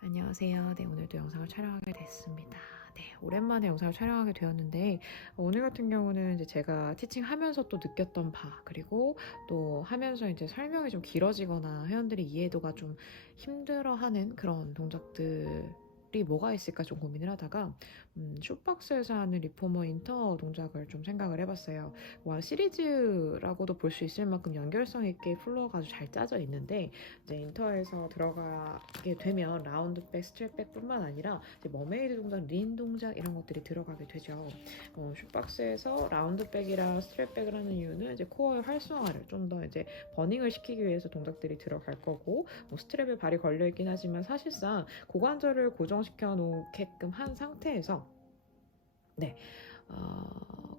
안녕하세요. 네, 오늘도 영상을 촬영하게 됐습니다. 네, 오랜만에 영상을 촬영하게 되었는데 오늘 같은 경우는 이제 제가 티칭하면서 또 느꼈던 바 그리고 또 하면서 이제 설명이 좀 길어지거나 회원들이 이해도가 좀 힘들어하는 그런 동작들이 뭐가 있을까 좀 고민을 하다가 쇼박스에서 하는 리포머 인터 동작을 좀 생각을 해봤어요. 와 시리즈라고도 볼 수 있을 만큼 연결성 있게 플로어가 아주 잘 짜져 있는데 이제 인터에서 들어가게 되면 라운드백, 스트랩백뿐만 아니라 이제 머메이드 동작, 린 동작 이런 것들이 들어가게 되죠. 슛박스에서 라운드백이랑 스트랩백을 하는 이유는 이제 코어의 활성화를 좀 더 이제 버닝을 시키기 위해서 동작들이 들어갈 거고 스트랩에 발이 걸려 있긴 하지만 사실상 고관절을 고정시켜 놓게끔 한 상태에서 네.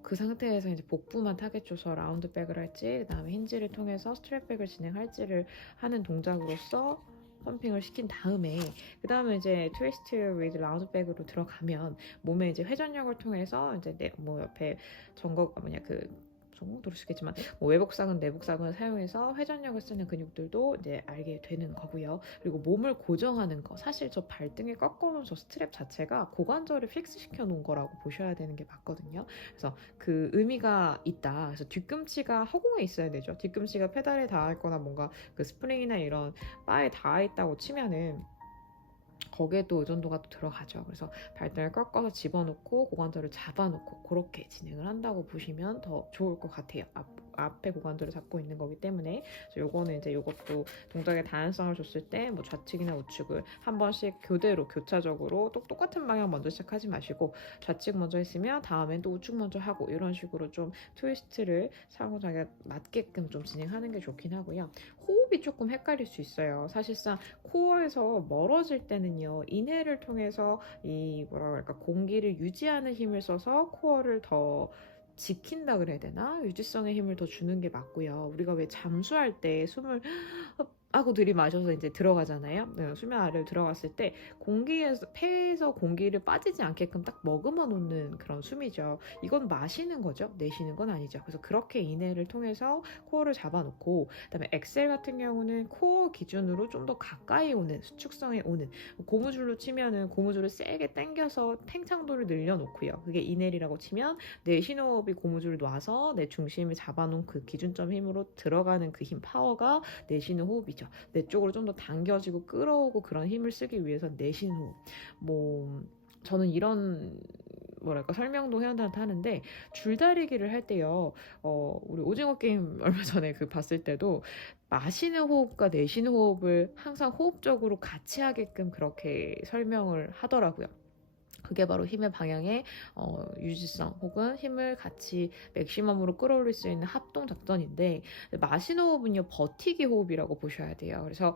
그 상태에서 이제 복부만 타겟 줘서 라운드백을 할지, 그다음에 힌지를 통해서 스트랩백을 진행할지를 하는 동작으로서 펌핑을 시킨 다음에 그다음에 이제 트위스트 위드 라운드백으로 들어가면 몸의 이제 회전력을 통해서 이제 뭐 옆에 전거가 뭐냐 전공도로 쓰겠지만 외복상은 내복상을 사용해서 회전력을 쓰는 근육들도 이제 알게 되는 거고요. 그리고 몸을 고정하는 거 사실 저 발등에 꺾어놓은 저 스트랩 자체가 고관절을 픽스 시켜 놓은 거라고 보셔야 되는 게 맞거든요. 그래서 그 의미가 있다. 그래서 뒤꿈치가 허공에 있어야 되죠. 뒤꿈치가 페달에 닿아 있거나 뭔가 그 스프링이나 이런 바에 닿아 있다고 치면은 거기에 또 의존도가 또 들어가죠. 그래서 발등을 꺾어서 집어넣고 고관절을 잡아놓고 그렇게 진행을 한다고 보시면 더 좋을 것 같아요. 앞에 고관절을 잡고 있는 거기 때문에 요거는 이제 요것도 동작의 다양성을 줬을 때 뭐 좌측이나 우측을 한 번씩 교차적으로 똑같은 방향 먼저 시작하지 마시고 좌측 먼저 했으면 다음엔 또 우측 먼저 하고 이런 식으로 좀 트위스트를 상호작용에 맞게끔 좀 진행하는 게 좋긴 하고요. 호흡이 조금 헷갈릴 수 있어요. 사실상 코어에서 멀어질 때는요, 인해를 통해서 이 뭐라 그럴까 공기를 유지하는 힘을 써서 코어를 더 지킨다 그래야 되나? 유지성의 힘을 더 주는 게 맞고요. 우리가 왜 잠수할 때 숨을 하고 들이마셔서 이제 들어가잖아요. 네, 수면 아래로 들어갔을 때 폐에서 공기를 빠지지 않게끔 딱 머금어 놓는 그런 숨이죠. 이건 마시는 거죠. 내쉬는 건 아니죠. 그래서 그렇게 인해를 통해서 코어를 잡아놓고 그다음에 엑셀 같은 경우는 코어 기준으로 좀 더 가까이 오는 수축성에 오는 고무줄로 치면은 고무줄을 세게 당겨서 팽창도를 늘려놓고요. 그게 이넬이라고 치면 내쉬는 호흡이 고무줄을 놔서 내 중심을 잡아놓은 그 기준점 힘으로 들어가는 그 힘 파워가 내쉬는 호흡이죠. 내 쪽으로 좀 더 당겨지고 끌어오고 그런 힘을 쓰기 위해서 내쉬는 호흡. 저는 이런 뭐랄까 설명도 회원들한테 하는데 줄다리기를 할 때요. 우리 오징어 게임 얼마 전에 봤을 때도 마시는 호흡과 내쉬는 호흡을 항상 호흡적으로 같이 하게끔 그렇게 설명을 하더라고요. 그게 바로 힘의 방향의 유지성 혹은 힘을 같이 맥시멈으로 끌어올릴 수 있는 합동 작전인데 마시는 호흡은요 버티기 호흡이라고 보셔야 돼요. 그래서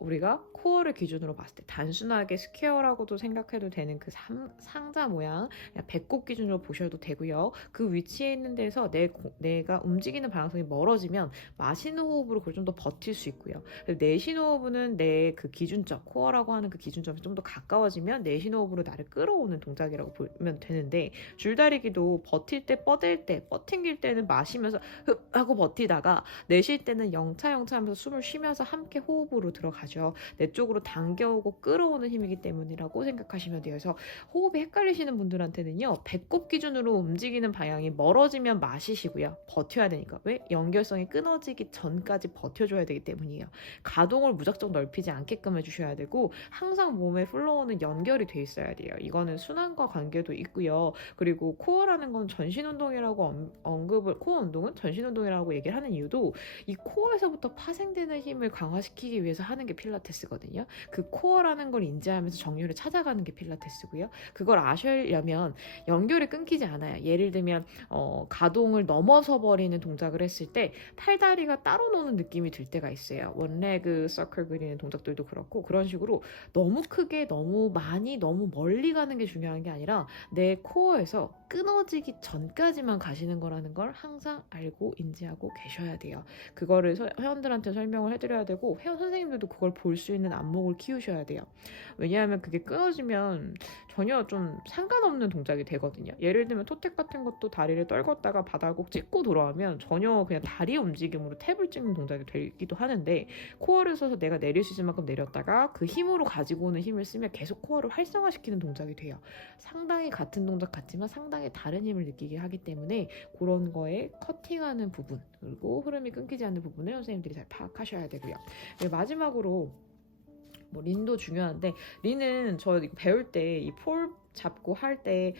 우리가 코어를 기준으로 봤을 때 단순하게 스퀘어라고도 생각해도 되는 그 상자 모양 배꼽 기준으로 보셔도 되고요. 그 위치에 있는 데서 내가 움직이는 방향성이 멀어지면 마시는 호흡으로 그걸 좀 더 버틸 수 있고요. 내쉬는 호흡은 내 그 기준점 코어라고 하는 그 기준점이 좀 더 가까워지면 내쉬는 호흡으로 나를 끌어오는 동작이라고 보면 되는데 줄다리기도 버틸 때 뻗을 때 뻗팅길 때는 마시면서 흡 하고 버티다가 내쉴 때는 영차 하면서 숨을 쉬면서 함께 호흡으로 들어가죠. 내 쪽으로 당겨오고 끌어오는 힘이기 때문이라고 생각하시면 돼요. 그래서 호흡이 헷갈리시는 분들한테는요 배꼽 기준으로 움직이는 방향이 멀어지면 마시시고요. 버텨야 되니까. 왜? 연결성이 끊어지기 전까지 버텨줘야 되기 때문이에요. 가동을 무작정 넓히지 않게끔 해주셔야 되고 항상 몸에 플로우는 연결이 돼 있어야 돼요. 이거는 순환과 관계도 있고요. 그리고 코어라는 건 전신운동이라고 코어 운동은 전신운동이라고 얘기를 하는 이유도 이 코어에서부터 파생되는 힘을 강화시키기 위해서 하는 게 필라테스거든요. 그 코어라는 걸 인지하면서 정렬을 찾아가는 게 필라테스고요. 그걸 아시려면 연결이 끊기지 않아요. 예를 들면 가동을 넘어서 버리는 동작을 했을 때 팔다리가 따로 노는 느낌이 들 때가 있어요. 원레그 서클 그리는 동작들도 그렇고 그런 식으로 너무 크게 너무 많이 너무 멀리 가는 가는 게 중요한 게 아니라 내 코어에서 끊어지기 전까지만 가시는 거라는 걸 항상 알고 인지하고 계셔야 돼요. 그거를 회원들한테 설명을 해드려야 되고 회원 선생님들도 그걸 볼 수 있는 안목을 키우셔야 돼요. 왜냐하면 그게 끊어지면 전혀 좀 상관없는 동작이 되거든요. 예를 들면 토텍 같은 것도 다리를 떨궜다가 바닥을 꼭 찍고 돌아오면 전혀 그냥 다리 움직임으로 탭을 찍는 동작이 되기도 하는데, 코어를 써서 내가 내릴 수 있을 만큼 내렸다가 그 힘으로 가지고 오는 힘을 쓰면 계속 코어를 활성화시키는 동작이 돼요. 상당히 같은 동작 같지만 상당히 다른 힘을 느끼게 하기 때문에 그런 거에 커팅하는 부분, 그리고 흐름이 끊기지 않는 부분을 선생님들이 잘 파악하셔야 되고요. 마지막으로 린도 중요한데, 린은 저 배울 때 이 폴 잡고 할 때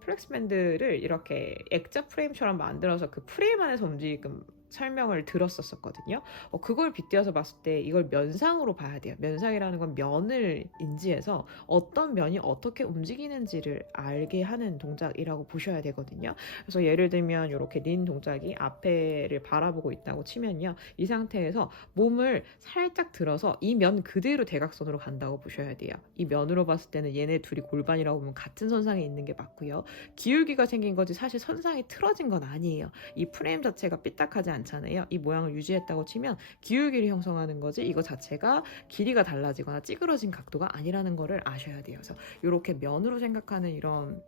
플렉스 밴드를 이렇게 액자 프레임처럼 만들어서 그 프레임 안에서 움직이게끔 설명을 들었었거든요. 그걸 빗대어서 봤을 때 이걸 면상으로 봐야 돼요. 면상이라는 건 면을 인지해서 어떤 면이 어떻게 움직이는지를 알게 하는 동작이라고 보셔야 되거든요. 그래서 예를 들면 이렇게 린 동작이 앞에를 바라보고 있다고 치면요, 이 상태에서 몸을 살짝 들어서 이 면 그대로 대각선으로 간다고 보셔야 돼요. 이 면으로 봤을 때는 얘네 둘이 골반이라고 보면 같은 선상에 있는 게 맞고요. 기울기가 생긴 거지 사실 선상이 틀어진 건 아니에요. 이 프레임 자체가 삐딱하지 않잖아요. 이 모양을 유지했다고 치면 기울기를 형성하는 거지 이거 자체가 길이가 달라지거나 찌그러진 각도가 아니라는 거를 아셔야 돼요. 그래서 이렇게 면으로 생각하는 이런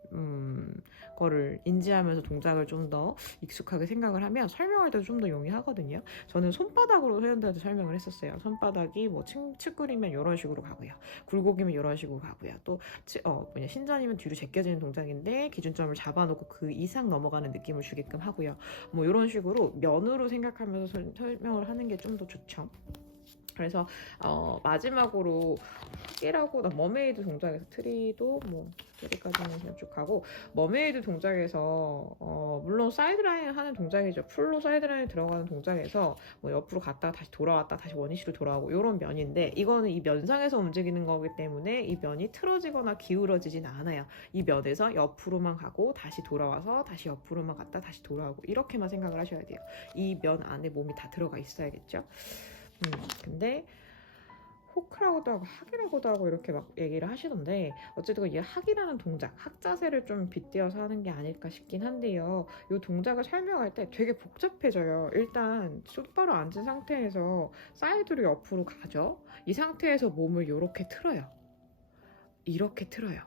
거를 인지하면서 동작을 좀 더 익숙하게 생각을 하면 설명할 때도 좀 더 용이하거든요. 저는 손바닥으로 회원들한테 설명을 했었어요. 손바닥이 측근이면 이런 식으로 가고요. 굴곡이면 이런 식으로 가고요. 또 신전이면 뒤로 제껴지는 동작인데 기준점을 잡아놓고 그 이상 넘어가는 느낌을 주게끔 하고요. 이런 식으로 면으로 생각하면서 설명을 하는 게 좀 더 좋죠. 그래서 마지막으로 하기라고 머메이드 동작에서 트리도 여기까지는 쭉 가고, 머메이드 동작에서 물론 사이드라인 하는 동작이죠. 풀로 사이드라인 들어가는 동작에서 옆으로 갔다가 다시 돌아왔다 다시 원위치로 돌아오고 이런 면인데, 이거는 이 면상에서 움직이는 거기 때문에 이 면이 틀어지거나 기울어지진 않아요. 이 면에서 옆으로만 가고 다시 돌아와서 다시 옆으로만 갔다 다시 돌아오고 이렇게만 생각을 하셔야 돼요. 이 면 안에 몸이 다 들어가 있어야겠죠. 근데 호크라고도 하고 학이라고도 하고 이렇게 막 얘기를 하시던데, 어쨌든 이 학이라는 동작, 학 자세를 좀 빗대어서 하는 게 아닐까 싶긴 한데요. 이 동작을 설명할 때 되게 복잡해져요. 일단 똑바로 앉은 상태에서 사이드로 옆으로 가죠. 이 상태에서 몸을 이렇게 틀어요. 이렇게 틀어요.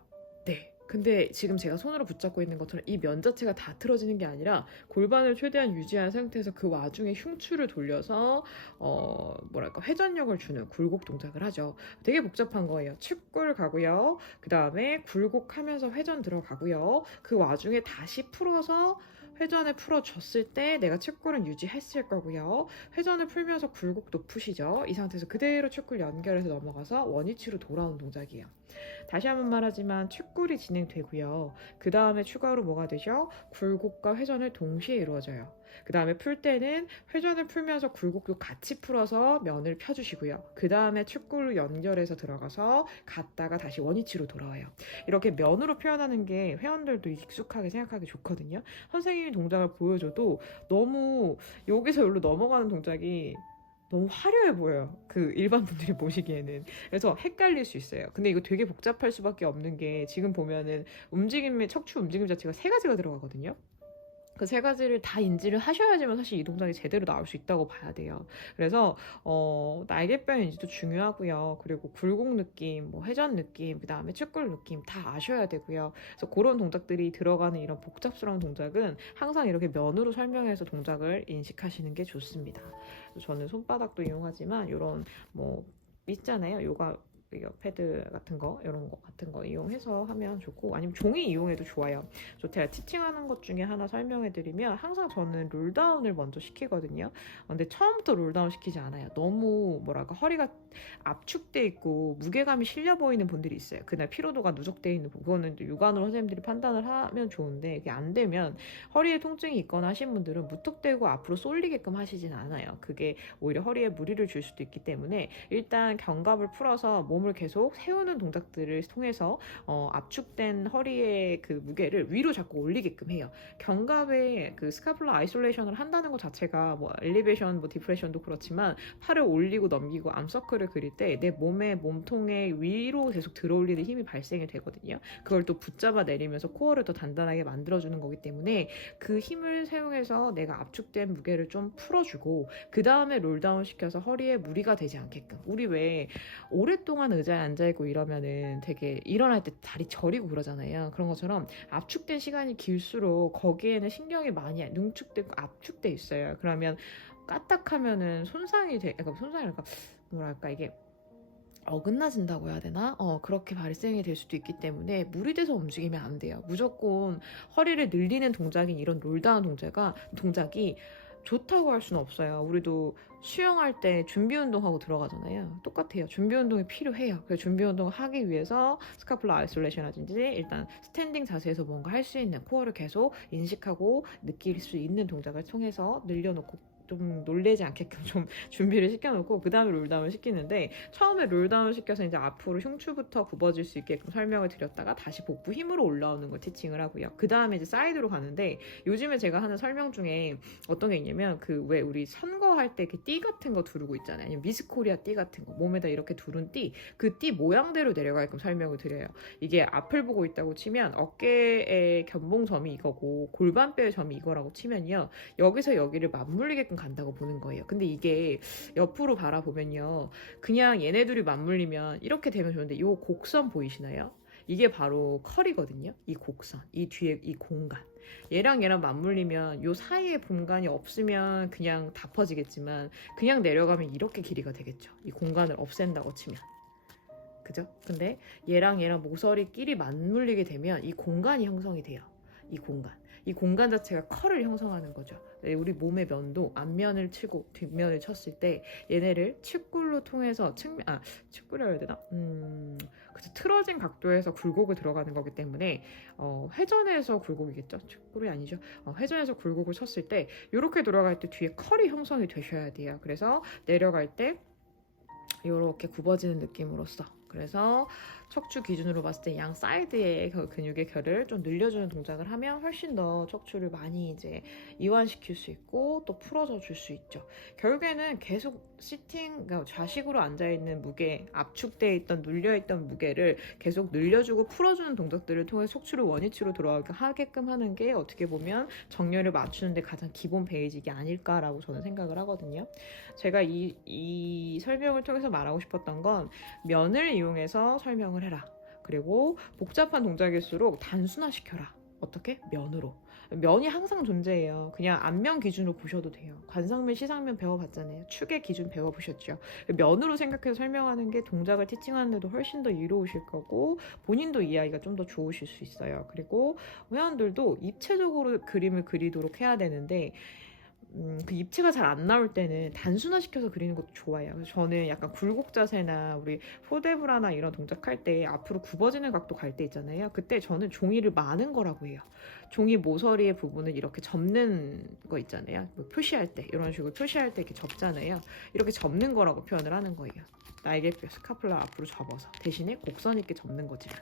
네. 근데 지금 제가 손으로 붙잡고 있는 것처럼 이 면 자체가 다 틀어지는 게 아니라 골반을 최대한 유지한 상태에서 그 와중에 흉추를 돌려서 회전력을 주는 굴곡 동작을 하죠. 되게 복잡한 거예요. 축굴 가고요. 그 다음에 굴곡하면서 회전 들어가고요. 그 와중에 다시 풀어서 회전을 풀어줬을 때 내가 축굴은 유지했을 거고요. 회전을 풀면서 굴곡도 푸시죠. 이 상태에서 그대로 축굴 연결해서 넘어가서 원위치로 돌아오는 동작이에요. 다시 한번 말하지만 축굴이 진행되고요. 그 다음에 추가로 뭐가 되죠? 굴곡과 회전을 동시에 이루어져요. 그 다음에 풀 때는 회전을 풀면서 굴곡도 같이 풀어서 면을 펴주시고요. 그 다음에 축굴로 연결해서 들어가서 갔다가 다시 원위치로 돌아와요. 이렇게 면으로 표현하는 게 회원들도 익숙하게 생각하기 좋거든요. 선생님이 동작을 보여줘도 너무 여기서 여기로 넘어가는 동작이 너무 화려해 보여요. 그 일반 분들이 보시기에는. 그래서 헷갈릴 수 있어요. 근데 이거 되게 복잡할 수밖에 없는 게, 지금 보면은 척추 움직임 자체가 3가지가 들어가거든요. 그 3가지를 다 인지를 하셔야지만 사실 이 동작이 제대로 나올 수 있다고 봐야 돼요. 그래서 날개뼈 인지도 중요하고요. 그리고 굴곡 느낌, 회전 느낌, 그 다음에 축굴 느낌 다 아셔야 되고요. 그래서 그런 동작들이 들어가는 이런 복잡스러운 동작은 항상 이렇게 면으로 설명해서 동작을 인식하시는 게 좋습니다. 저는 손바닥도 이용하지만 이런 있잖아요. 요가 패드 같은 거, 이런 거 같은 거 이용해서 하면 좋고, 아니면 종이 이용해도 좋아요. 제가 티칭하는 것 중에 하나 설명해드리면, 항상 저는 롤다운을 먼저 시키거든요. 근데 처음부터 롤다운 시키지 않아요. 너무 허리가 압축돼 있고 무게감이 실려 보이는 분들이 있어요. 그날 피로도가 누적돼 있는 분, 그거는 육안으로 선생님들이 판단을 하면 좋은데, 그게 안 되면 허리에 통증이 있거나 하신 분들은 무턱대고 앞으로 쏠리게끔 하시진 않아요. 그게 오히려 허리에 무리를 줄 수도 있기 때문에 일단 견갑을 풀어서 몸을 계속 세우는 동작들을 통해서 압축된 허리의 그 무게를 위로 자꾸 올리게끔 해요. 견갑에 그 스카플라 아이솔레이션을 한다는 것 자체가 뭐 엘리베이션, 뭐 디프레션도 그렇지만 팔을 올리고 넘기고 암서클을 그릴 때 내 몸의 몸통에 위로 계속 들어올리는 힘이 발생이 되거든요. 그걸 또 붙잡아 내리면서 코어를 더 단단하게 만들어주는 거기 때문에 그 힘을 사용해서 내가 압축된 무게를 좀 풀어주고 그 다음에 롤다운 시켜서 허리에 무리가 되지 않게끔. 우리 왜 오랫동안 의자에 앉아있고 이러면은 되게 일어날 때 다리 저리고 그러잖아요. 그런 것처럼 압축된 시간이 길수록 거기에는 신경이 많이 능축되고 압축돼 있어요. 그러면 까딱하면은 손상이 그러니까 손상이랄까 뭐랄까 이게 어긋나진다고 해야 되나? 그렇게 발생이 될 수도 있기 때문에 무리돼서 움직이면 안 돼요. 무조건 허리를 늘리는 동작인 이런 롤다운 동작이 좋다고 할 수는 없어요. 우리도 수영할 때 준비 운동하고 들어가잖아요. 똑같아요. 준비 운동이 필요해요. 그래서 준비 운동을 하기 위해서 스카플라 아이솔레이션이라든지 일단 스탠딩 자세에서 뭔가 할 수 있는 코어를 계속 인식하고 느낄 수 있는 동작을 통해서 늘려놓고 좀 놀래지 않게끔 좀 준비를 시켜놓고 그 다음에 롤다운을 시키는데 처음에 롤다운을 시켜서 이제 앞으로 흉추부터 굽어질 수 있게끔 설명을 드렸다가 다시 복부 힘으로 올라오는 걸 티칭을 하고요. 그 다음에 이제 사이드로 가는데 요즘에 제가 하는 설명 중에 어떤 게 있냐면 그 왜 우리 선거할 때 이렇게 띠 같은 거 두르고 있잖아요. 아니면 미스코리아 띠 같은 거 몸에다 이렇게 두른 띠 그 띠 모양대로 내려가게끔 설명을 드려요. 이게 앞을 보고 있다고 치면 어깨의 견봉점이 이거고 골반뼈의 점이 이거라고 치면요. 여기서 여기를 맞물리게끔 간다고 보는 거예요. 근데 이게 옆으로 바라보면요. 그냥 얘네들이 맞물리면 이렇게 되면 좋은데 이 곡선 보이시나요? 이게 바로 컬이거든요. 이 곡선, 이 뒤에 이 공간. 얘랑 맞물리면 요 사이에 공간이 없으면 그냥 다 퍼지겠지만 그냥 내려가면 이렇게 길이가 되겠죠. 이 공간을 없앤다고 치면. 그죠? 근데 얘랑 모서리끼리 맞물리게 되면 이 공간이 형성이 돼요. 이 공간 자체가 컬을 형성하는 거죠. 우리 몸의 면도 앞면을 치고 뒷면을 쳤을 때 얘네를 측굴로 통해서 측굴이라 해야 되나? 그래서 틀어진 각도에서 굴곡을 들어가는 거기 때문에 회전해서 굴곡이겠죠. 측굴이 아니죠. 회전해서 굴곡을 쳤을 때 이렇게 돌아갈 때 뒤에 컬이 형성이 되셔야 돼요. 그래서 내려갈 때 이렇게 굽어지는 느낌으로써 그래서 척추 기준으로 봤을 때 양 사이드의 근육의 결을 좀 늘려주는 동작을 하면 훨씬 더 척추를 많이 이제 이완시킬 수 있고 또 풀어줘 줄 수 있죠. 결국에는 계속 그러니까 좌식으로 앉아있는 무게, 압축되어 있던 눌려있던 무게를 계속 늘려주고 풀어주는 동작들을 통해 척추를 원위치로 돌아가게 하게끔 하는 게 어떻게 보면 정렬을 맞추는데 가장 기본 베이직이 아닐까라고 저는 생각을 하거든요. 제가 이 설명을 통해서 말하고 싶었던 건 면을 이용해서 설명을 해라. 그리고 복잡한 동작일수록 단순화시켜라. 어떻게? 면으로. 면이 항상 존재해요. 그냥 앞면 기준으로 보셔도 돼요. 관상면, 시상면 배워봤잖아요. 축의 기준 배워보셨죠. 면으로 생각해서 설명하는 게 동작을 티칭하는데도 훨씬 더 이로우실 거고 본인도 이해하기가 좀 더 좋으실 수 있어요. 그리고 회원들도 입체적으로 그림을 그리도록 해야 되는데 그 입체가 잘 안 나올 때는 단순화시켜서 그리는 것도 좋아요. 그래서 저는 약간 굴곡 자세나 우리 포데브라나 이런 동작할 때 앞으로 굽어지는 각도 갈 때 있잖아요. 그때 저는 종이를 마는 거라고 해요. 종이 모서리의 부분을 이렇게 접는 거 있잖아요. 뭐 표시할 때 이런 식으로 표시할 때 이렇게 접잖아요. 이렇게 접는 거라고 표현을 하는 거예요. 날개뼈 스카플라 앞으로 접어서 대신에 곡선 있게 접는 거지만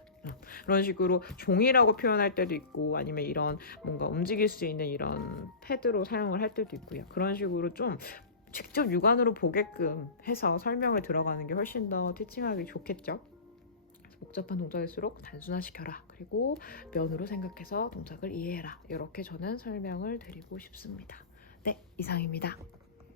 이런 식으로 종이라고 표현할 때도 있고 아니면 이런 뭔가 움직일 수 있는 이런 패드로 사용을 할 때도 있고요. 그런 식으로 좀 직접 육안으로 보게끔 해서 설명을 들어가는 게 훨씬 더 티칭하기 좋겠죠. 복잡한 동작일수록 단순화시켜라. 그리고 면으로 생각해서 동작을 이해해라. 이렇게 저는 설명을 드리고 싶습니다. 네, 이상입니다.